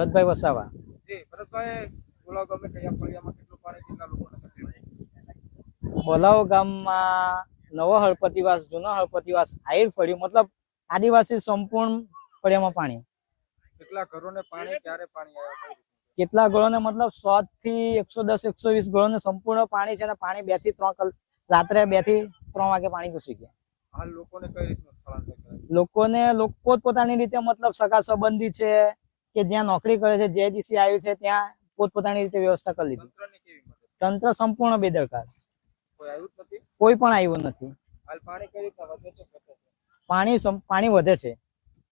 ભરતભાઈ વસાવા. જી ભરતભાઈ, બોલાવ ગામે કયા ફળિયામાં કેટલું પાણી કેટલા લોકોને તકલીફ? બોલાવ ગામમાં નવો હળપતિવાસ, જૂનો હળપતિવાસ, આહિર ફળિયું, મતલબ આદિવાસી સંપૂર્ણ ફળિયામાં પાણી. કેટલા ઘરોને પાણી, ક્યારે પાણી આવ્યા? કેટલા ઘરોને મતલબ 100 થી 110 120 ઘરોને સંપૂર્ણ પાણી છે, અને પાણી 2 થી 3 રાત્રે 2 થી 3 વાગે પાણી ઘૂસી ગયા. હાલ લોકોને કઈ રીતનું સ્થળાંતર કરે? લોકોને પોતપોતાની રીતે, મતલબ સગા સંબંધી છે કે જ્યાં નોકરી કરે છે, જેડીસી આવ્યું છે ત્યાં પોતપોતાની રીતે વ્યવસ્થા કરી લીધી. તંત્રની કેવી મદદ? તંત્ર સંપૂર્ણ બેદરકાર, કોઈ આવ્યું જ નથી? કોઈ પણ આવ્યું નથી. હાલ પાણી કઈ રીતના વધે છે? પાણી વધે છે.